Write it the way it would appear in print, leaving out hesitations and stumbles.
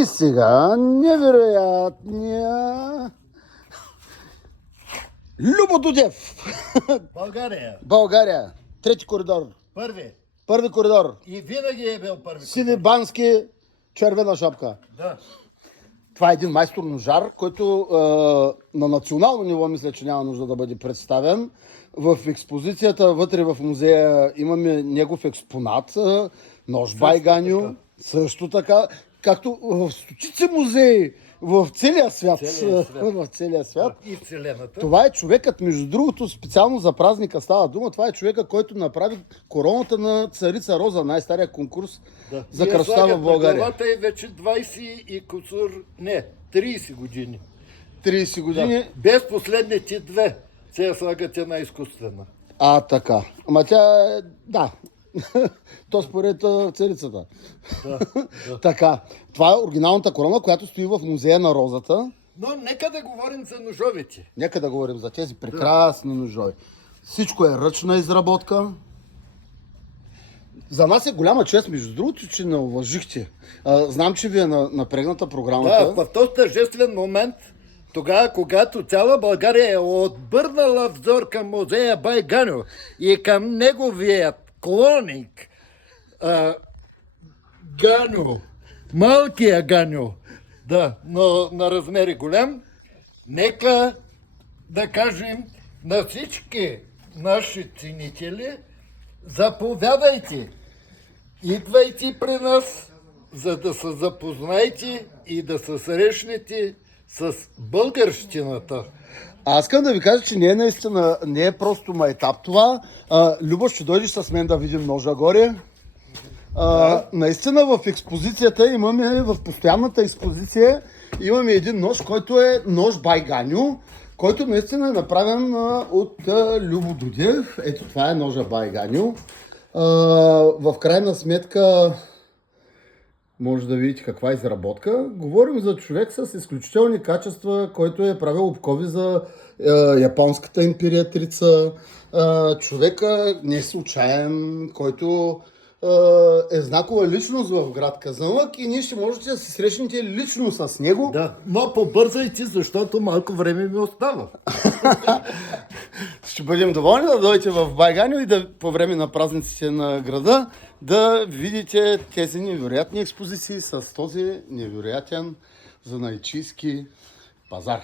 И сега невероятния Любо Дудев. България. България. Трети коридор. Първи. Първи коридор. И винаги е бил първи. Сиви бански, червена шапка. Да. Това е един майстор ножар, който на национално ниво мисля, че няма нужда да бъде представен. В експозицията вътре в музея имаме негов експонат, нож Байганю. Също така, както в стотици музеи в целия свят. В целия свят. И вселената. Това е човекът, между другото, специално за празника става дума, това е човека, който направи короната на царица Роза, най-стария конкурс за красота в България. Главата е вече 20 и кусур, не, 30 години. 30 години. Да. Без последните две. Сега слагат една изкуствена. Така. Ама тя е... Да. То според царицата. Да. Така. Това е оригиналната корона, която стои в музея на Розата. Но нека да говорим за ножовете. Нека да говорим за тези прекрасни ножове. Всичко е ръчна изработка. За нас е голяма чест, между другото, че не уважихте. Знам, че ви е напрегната програмата. Да, в този тържествен момент, тогава, когато цяла България е отбърнала взор към музея Байганю и към неговият клоник Ганю, малкия Ганю, да, но на размери голям, нека да кажем на всички наши ценители, заповядайте, идвайте при нас, за да се запознаете и да се срещнете с българщината. Аз искам да ви кажа, че не е наистина, не е просто майтап това. Любо, ще дойдеш с мен да видим ножа горе. Наистина в експозицията имаме, в постоянната експозиция имаме един нож, който е нож Байганю, който наистина е направен от Любо Дудев. Ето това е ножа Байганю. В крайна сметка може да видите каква изработка. Говорим за човек с изключителни качества, който е правил обкови за японската императрица. Човека не е случайен, който е знакова личност в град Казанлък и ние ще можете да се срещнете лично с него. Да, но побързайте, защото малко време ми остава. Ще бъдем доволни да дойдете в Байганю и да по време на празниците на града да видите тези невероятни експозиции с този невероятен занаятчийски пазар.